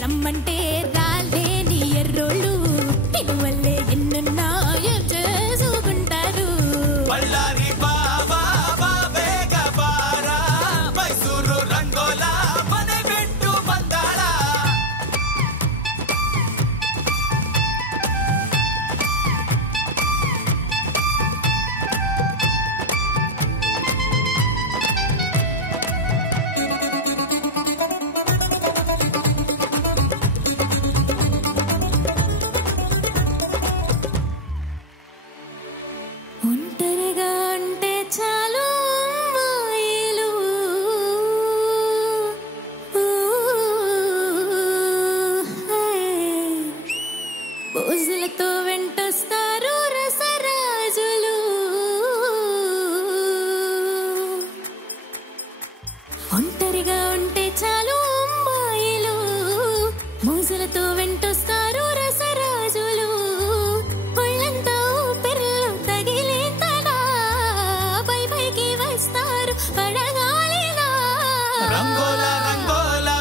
రమ్మంటే రాలేని ఎర్రోళ్ళు ఇనువల్లే ఎన్నున్నా ఏం చేసుకుంటారు. బళ్ళారి బాబా బాబేగ బారా మైసూరు రంగోలా మనే పెట్టు బందాళ పూజలతో వెంటొస్తారు రసరాజులు. ఒంటరిగా ఉంటే చాలు అమ్మాయిలు పూజలతో వెంటొస్తారు రసరాజులు. ఒళ్ళంతా ఊపిరిలో తగిలే తడా పై పైకి వస్తారు పడగాలిలా. రంగోలా రంగోలా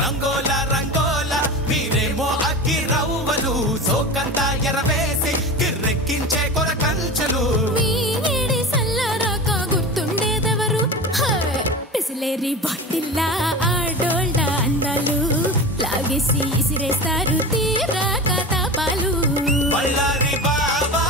రంగోలా రంగోలా మీరేమో అక్కి రవ్వలు సోకంతా ఎరవేసి కిర్రెక్కించే కొరకంచెలు. మీ ఏడి సల్లరాక గుర్తుండేదెవరు? పిసిలేరి బాటిల్లా ఆడోళ్ళ అందాలు లాగేసి ఇసిరేస్తారు తీరాక తాపాలు. బళ్ళారి బాబా